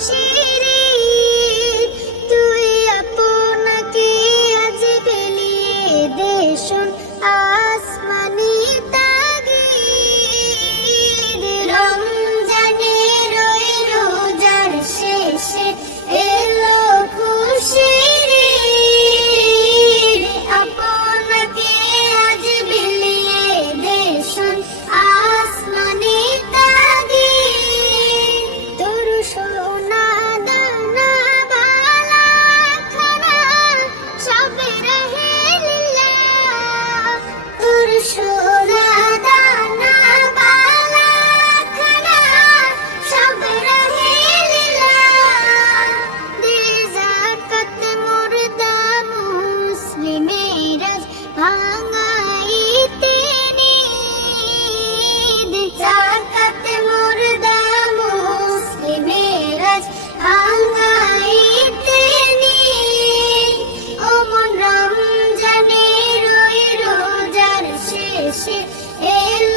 খুশির তুই আপনাকে আজ বিলিয়ে দে শোন আসমানি তাগিদ রমজানের ওই রোজার শেষে এলো খুশির আপনাকে আজ বিলিয়ে দে শোন আসমানি তাগিদ তোর সোনা দানা বালা খানা সব রহে লিল্লাহ তোর সোনা দানা বালা খানা সব রহে লিল্লাহ দে যাকাত মুর্দা মুসলিমের আজ ভাঙাইতে নিদ যাকাত মুর্দা মুসলিমের আজ ভাঙাইতে নিদ ও মন রমজানের ওই রোজার শেষে এলো